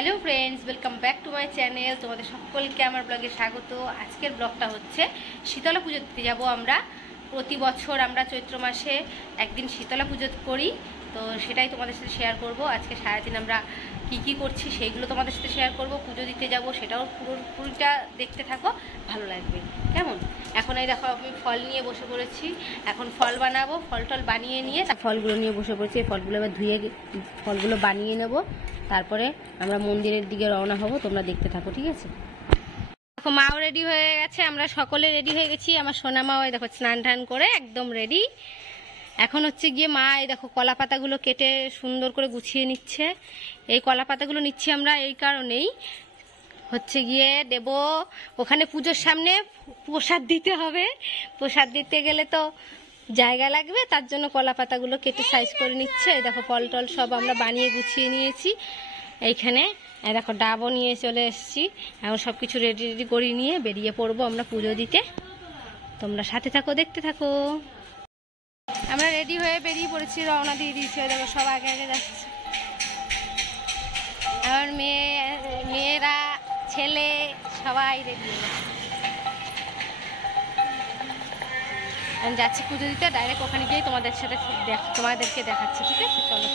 Hello friends, welcome back to my channel. तुम्हारे सकलके आमार ब्लगे स्वागत। आजकेर ब्लगटा होच्छे शीतला पुजो दिते जाबो आमरा। प्रति बछर आमरा चैत्र मासे एकदिन शीतला पुजो करी, तो सेटाई तुम्हादेर साथे शेयर करब। आजके सारादिन आमरा की करछि सेइगुलो तुम्हादेर साथे शेयर करब। पुजो दिते जाबो सेटाओ पुरोटा देखते थाको, भालो लागबे। केमन এখন এই দেখো আমি ফল নিয়ে বসে পড়েছি। এখন ফল বানাবো। ফল টল বানিয়ে নিয়ে ফলগুলো নিয়ে বসে পড়েছি। এই ফলগুলো এবার ধুয়ে ফলগুলো বানিয়ে নেব, তারপরে আমরা মন্দিরের দিকে রওনা হব। তোমরা দেখতে থাকো, ঠিক আছে? দেখো মাও রেডি হয়ে গেছে, আমরা সকলে রেডি হয়ে গেছি। আমার সোনা মাও দেখো স্নান টান করে একদম রেডি। এখন হচ্ছে গিয়ে মা এই দেখো কলা পাতাগুলো কেটে সুন্দর করে গুছিয়ে নিচ্ছে। এই কলা পাতাগুলো নিচ্ছি আমরা এই কারণেই, হচ্ছে গিয়ে দেব ওখানে পুজোর সামনে প্রসাদ দিতে হবে। প্রসাদ দিতে গেলে তো জায়গা লাগবে, তার জন্য কলা পাতাগুলো কেটে সাইজ করে নিচ্ছে। এই দেখো ফল টল সব আমরা বানিয়ে গুছিয়ে নিয়েছি। এইখানে দেখো ডাবও নিয়ে চলে এসেছি। এখন সব কিছু রেডি রেডি করে নিয়ে বেরিয়ে পড়বো আমরা পুজো দিতে। তোমরা সাথে থাকো, দেখতে থাকো। আমরা রেডি হয়ে বেরিয়ে পড়েছি, রওনা দিয়ে দিয়েছি। দেখো সব আগে আগে যাচ্ছে। আমার মেয়েরা ছেলে সবাই রেডি হয়ে গেছে। আমি যাচ্ছি পুজো দিতে, ডাইরেক্ট ওখানে গিয়ে তোমাদেরকে দেখাচ্ছি, ঠিক আছে? চলো।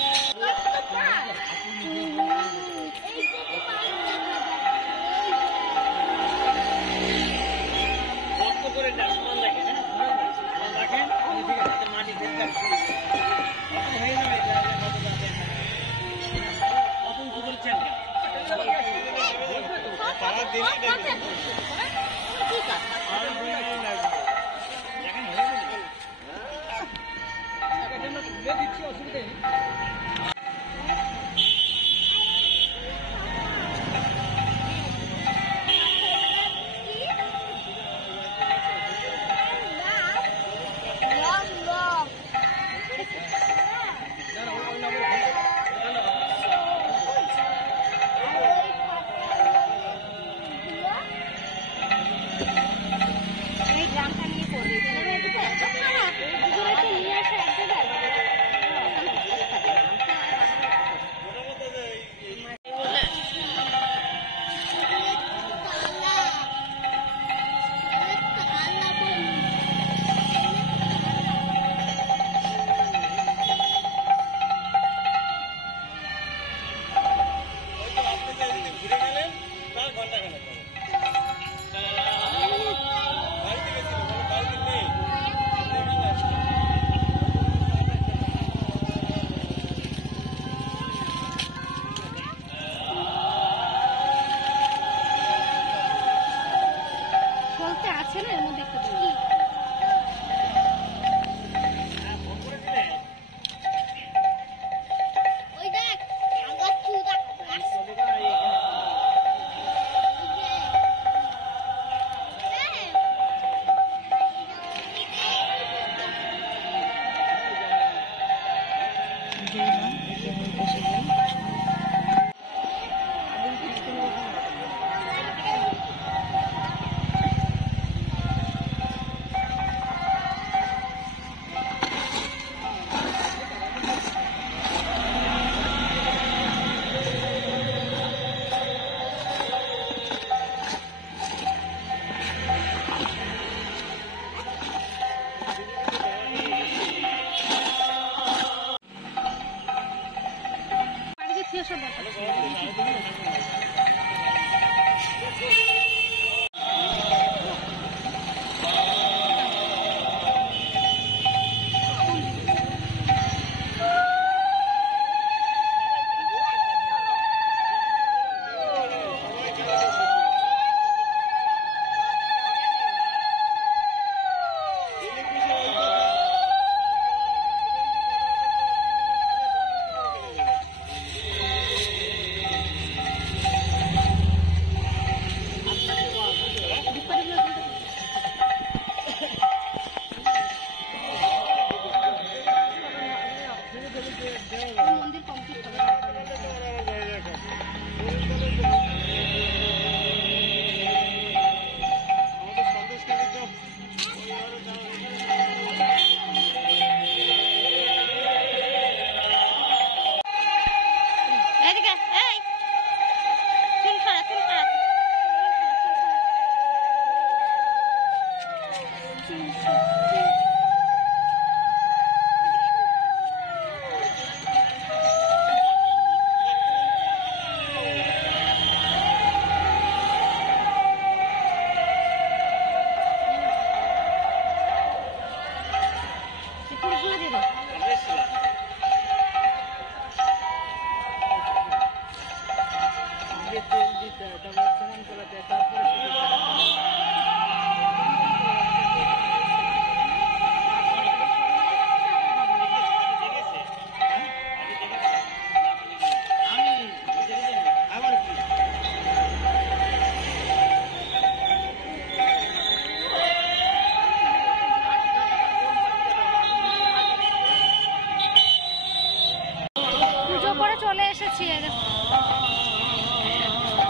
চলে এসেছি,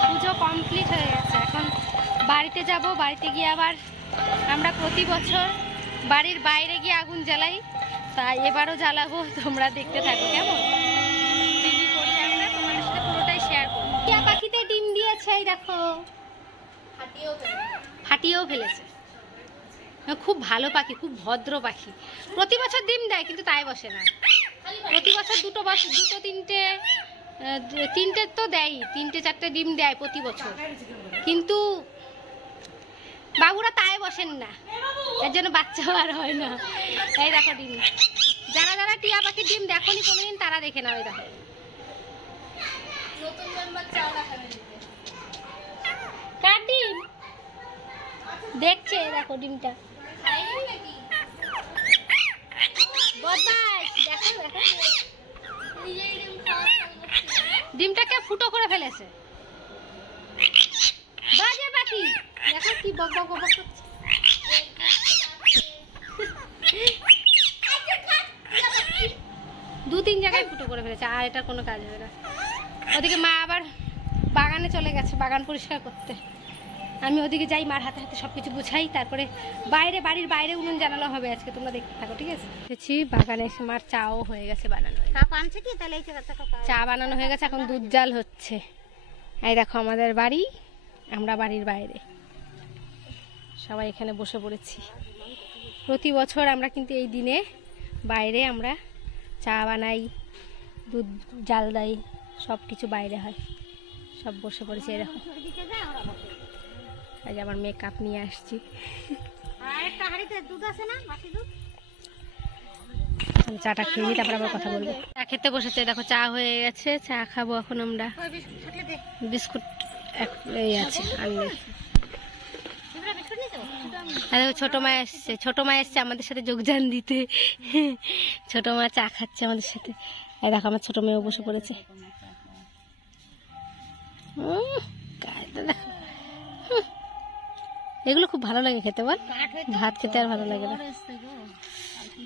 পুজো কমপ্লিট হয়ে গেছে। এখন বাড়িতে যাব, বাড়িতে গিয়ে আবার আমরা প্রতি বছর বাড়ির বাইরে গিয়ে আগুন জ্বালাই, তাই এবারও জ্বালাবো। তোমরা দেখতে থাকো কেমন টিভি করি আমরা, তোমাদের সাথে পুরোটাই শেয়ার করব। টিয়া পাখিতে ডিম দিয়েছে, এই দেখো ফাটিয়েও ফেলেছে। খুব ভালো পাখি, খুব ভদ্র পাখি। প্রতি বছর ডিম দেয় কিন্তু তাই বসে না। প্রতি বছর দুটো তিনটে তো দেয়, 3-4টে ডিম দেয় প্রতি বছর, কিন্তু বাবুরা তাই বসেন না, এর জন্য বাচ্চাও আর হয় না। এই দেখো ডিম, যারা যারা টিয়া পাখির ডিম দেখোনি কোনোদিন তারা দেখে নাও। এই দেখো নতুন মেম্বার চাওলা কার ডিম দেখছে, দেখো ডিমটা বদমাইশ। দেখো দেখো ডিমটাকে ফুটো করে ফেলেছে, বাজে পাখি। দেখো কি বক বক বক করছে। 2-3 জায়গায় ফুটো করে ফেলেছে, আর এটা কোনো কাজ হবে না। ওদিকে মা আবার বাগানে চলে গেছে বাগান পরিষ্কার করতে। আমি ওদিকে যাই, মার হাতে হাতে সবকিছু গুছাই, তারপরে বাড়ির বাইরে উনুন জানানো হবে আজকে। তোমরা দেখতে থাকো, ঠিক আছে? দেখছি বাগানে এসে মার চাও হয়ে গেছে বানানো। চা বানানো হয়ে গেছে, এখন দুধ জাল হচ্ছে। এই দেখো আমাদের বাড়ি, আমরা বাড়ির বাইরে সবাই এখানে বসে পড়েছি। প্রতি বছর আমরা কিন্তু এই দিনে বাইরে আমরা চা বানাই, দুধ জাল দেই, সব কিছু বাইরে হয়। সব বসে পড়েছি। এরকম আজ আমার মেকআপ নিয়ে আসছি। চাটা খেয়ে নিই, তারপর আবার কথা বলবো। চা খেতে বসেছে, দেখো চা হয়ে গেছে, চা খাবো এখন আমরা। বিস্কুট এই আছে আনলে। ছোট মা এসছে আমাদের সাথে যোগদান দিতে। ছোট মা চা খাচ্ছে আমাদের সাথে। এই দেখো আমার ছোট মেয়েও বসে পড়েছে। এগুলো খুব ভালো লাগে খেতে, বল? ভাত খেতে আর ভালো লাগে না।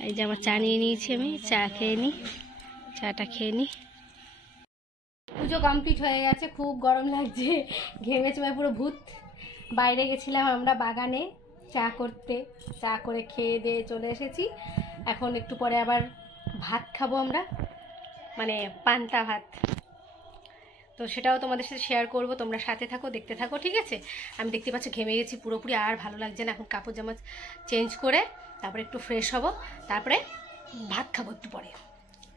এই যে আমার চা নিয়ে নিয়েছি, আমি চা খেয়ে নিই, চাটা খেয়ে নিই। পুজো কমপ্লিট হয়ে গেছে, খুব গরম লাগছে, ঘেমেছে পুরো ভূত। বাইরে গেছিলাম আমরা বাগানে চা করতে, চা করে খেয়ে দিয়ে চলে এসেছি। এখন একটু পরে আবার ভাত খাবো আমরা, মানে পান্তা ভাত। তো সেটাও তোমাদের সাথে শেয়ার করব, তোমরা সাথে থাকো, দেখতে থাকো, ঠিক আছে? আমি দেখতে পাচ্ছি ঘেমে গেছি পুরোপুরি, আর ভালো লাগছে না। এখন কাপড় জামা চেঞ্জ করে তারপরে একটু ফ্রেশ হব, তারপরে ভাত খাবো একটু পরে।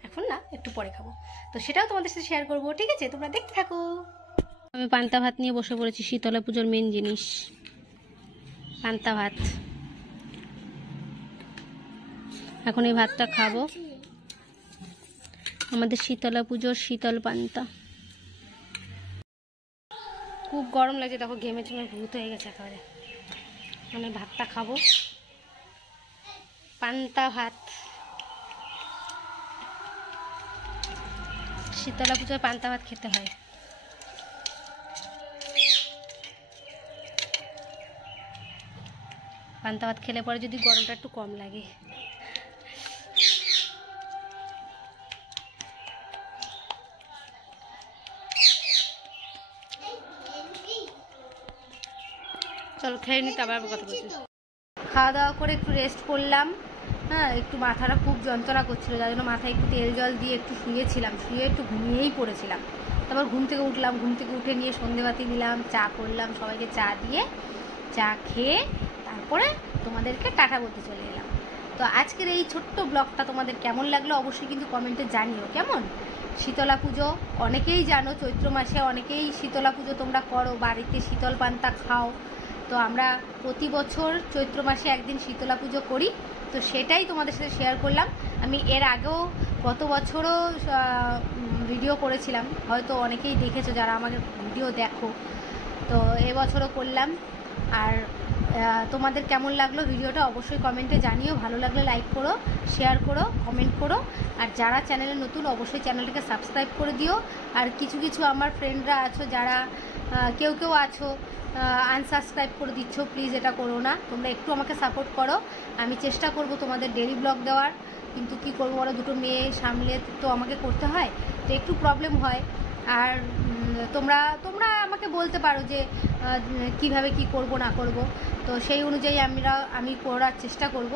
এখন না, একটু পরে খাবো। তো সেটাও তোমাদের সাথে শেয়ার করব, ঠিক আছে? তোমরা দেখতে থাকো। আমি পান্তা ভাত নিয়ে বসে পড়েছি, শীতলা পুজোর মেন জিনিস পান্তা ভাত। এখন এই ভাতটা খাবো, আমাদের শীতলা পুজোর শীতল পান্তা। খুব গরম লাগছে, দেখো ঘেমে চুমে ভূত হয়ে গেছে একেবারে। মানে ভাতটা খাবো, পান্তা ভাত। শীতলা পুজোয় পান্তা ভাত খেতে হয়। পান্তা ভাত খেলে পরে যদি গরমটা একটু কম লাগে। চলো খেয়ে নিতে, আবার কথা বলছি। খাওয়া দাওয়া করে একটু রেস্ট করলাম। হ্যাঁ, একটু মাথাটা খুব যন্ত্রণা করছিল, যার জন্য মাথায় একটু তেল জল দিয়ে একটু শুয়েছিলাম, শুয়ে একটু ঘুমিয়েই পড়েছিলাম। তারপর ঘুম থেকে উঠলাম, ঘুম থেকে উঠে নিয়ে সন্ধেবাতি দিলাম, চা করলাম, সবাইকে চা দিয়ে চা খেয়ে তারপরে তোমাদেরকে টাটা বলতে চলে এলাম। তো আজকের এই ছোট্ট ব্লগটা তোমাদের কেমন লাগলো অবশ্যই কিন্তু কমেন্টে জানিও। কেমন শীতলা পুজো অনেকেই জানো, চৈত্র মাসে অনেকেই শীতলা পুজো তোমরা করো, বাড়িতে শীতল পান্তা খাও। তো আমরা প্রতি বছর চৈত্র মাসে একদিন শীতলা পুজো করি, তো সেটাই তোমাদের সাথে শেয়ার করলাম। আমি এর আগেও গত বছরও ভিডিও করেছিলাম, হয়তো অনেকেই দেখেছো যারা আমাদের ভিডিও দেখো। তো এবছরও করলাম। আর তোমাদের কেমন লাগলো ভিডিওটা অবশ্যই কমেন্টে জানিও। ভালো লাগলে লাইক করো, শেয়ার করো, কমেন্ট করো। আর যারা চ্যানেলে নতুন অবশ্যই চ্যানেলটাকে সাবস্ক্রাইব করে দিও। আর কিছু কিছু আমার ফ্রেন্ডরা আছো যারা কেউ কেউ আছো আনসাবস্ক্রাইব করে দিচ্ছ, প্লিজ এটা করো না। তোমরা একটু আমাকে সাপোর্ট করো, আমি চেষ্টা করব তোমাদের ডেইলি ব্লগ দেওয়ার। কিন্তু কি করবো বলো, দুটো মেয়ে সামলে তো আমাকে করতে হয়, তো একটু প্রবলেম হয়। আর তোমরা আমাকে বলতে পারো যে কিভাবে কি করব না করব, তো সেই অনুযায়ী আমি করার চেষ্টা করব,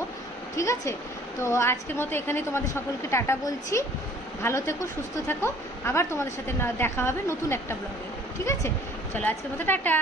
ঠিক আছে? তো আজকের মতো এখানে তোমাদের সকলকে টাটা বলছি। ভালো থেকো, সুস্থ থেকো। আবার তোমাদের সাথে দেখা হবে নতুন একটা ব্লগে, ঠিক আছে? চলো আজকের মতো টাটা।